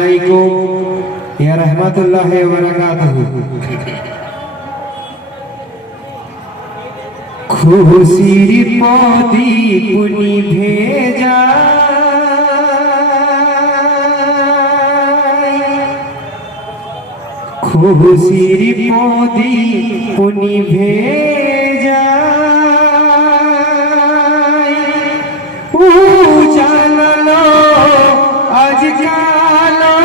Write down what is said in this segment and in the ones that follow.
আলাইকুম ইয়া রাহমাতুল্লাহি ওয়া বারাকাতুহু। খুশির প্রদীপ নিভে যায়, খুশির প্রদীপ নিভে যায়, উজালালো আজ কালো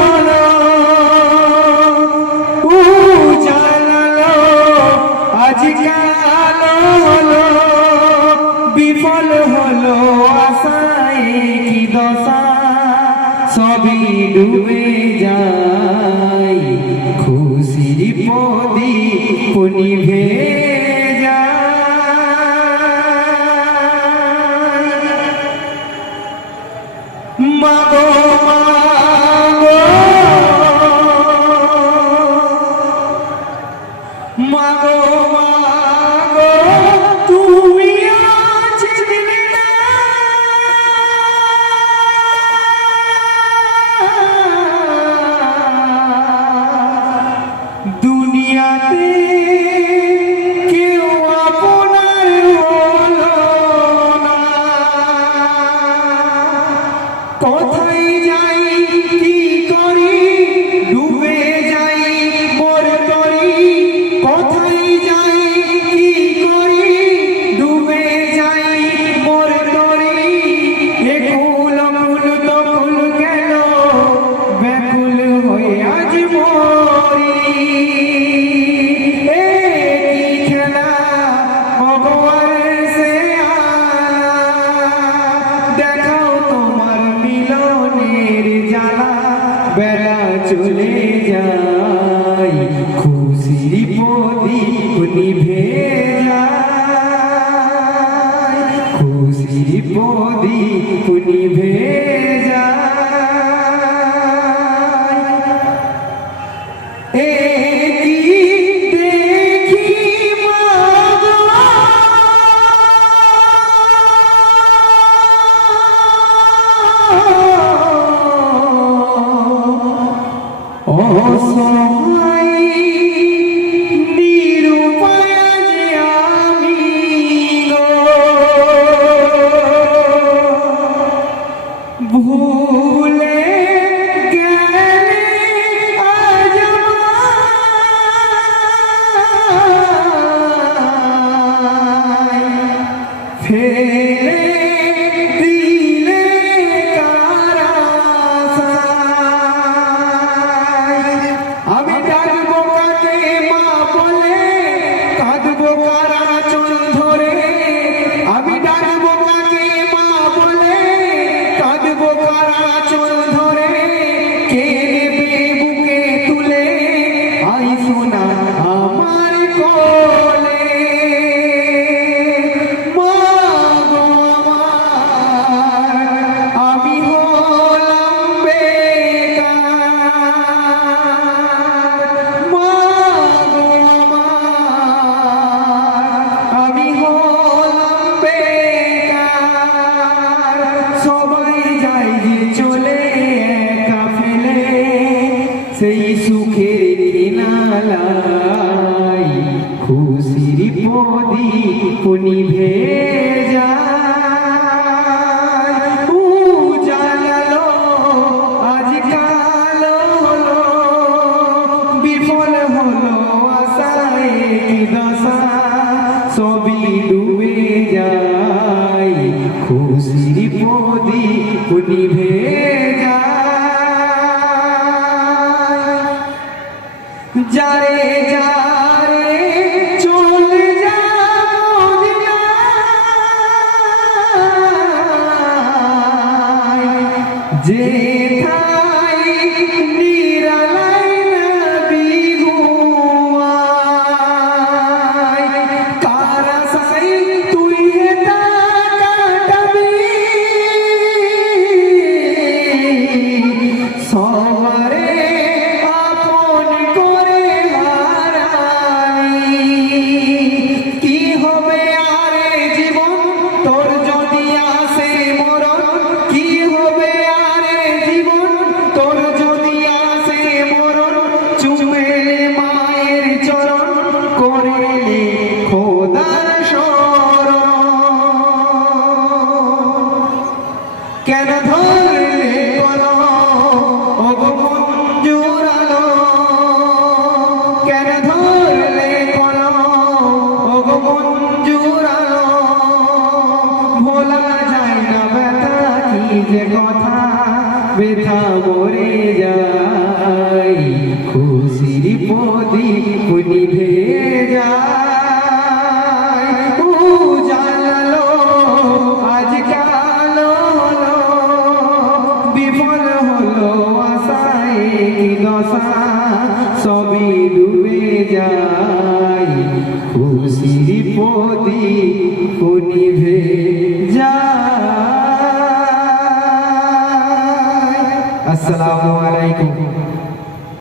হলো, উজালালো আজ কালো হলো, বিফল হলো আশায় কি দশা, সবই ডুবে যায়, খুশির প্রদীপ নিভে মাগো মাগো মাগো মাগো তুমি আজ দিলে না, দুনিয়াতে কেউ আপনার হলো না, কোথায় যাই কি করি ডুবে যাই মোর তরি, কোথায় যাই কি করি ডুবে যাই মোর তরি, একুল অকুল তকুল গেল ব্যাকুল হয়ে আজ মরি, এ কি খেলা ভগবান সে দেখাও তোমার মিলনের জ্বালা, বেলা চলে যায়, খুশির প্রদীপ নিভে যায়, খুশির প্রদীপ নিভে যায়, এ কি দেখি মাগো অসহায় নিরুপায় যে আমি গো, ভুলে গেলে আজ আমায়, ফেলে দিলে কার আশায়, আমি ডাকবো কাকে মা বলে, কাঁদবো কার আঁচল ধরে, আমি ডাকবো কাকে মা বলে, কাঁদবো কার আঁচল ধরে, কে নেবে বুকে তুলে আই সোনা আমার কোলে, মা গো আমার আমি হলাম বেকার, মা গো আমার আমি হলাম বেকার, সবাই যায় যে চলে একা ফেলে সেই সুখের কিনারায়, খুশির প্রদীপ নিভে যায়, উজালালো আজ কালো হলো, বিফল হলো আশায় কি দশা, সবই ডুবে যায়, খুশির প্রদীপ নিভে যায়, যারে যারে চলে যাবো যেথায় নিরালাই নবী ঘুমায়, কার আশায় তুই হেটা কাটাবি, সবারে আপন করে হারাই, কি হবে আরে জীবন তোর যদি আসে মরণ, কি হবে আরে জীবন তোর মরে যায়, খুশির প্রদীপ নিভে যায়। উজালো আজ কালো হলো, বিফল হলো আশায় কি দশা, সবই ডুবে যায়, খুশির প্রদীপ নিভে যায়। আসসালামু আলাইকুম।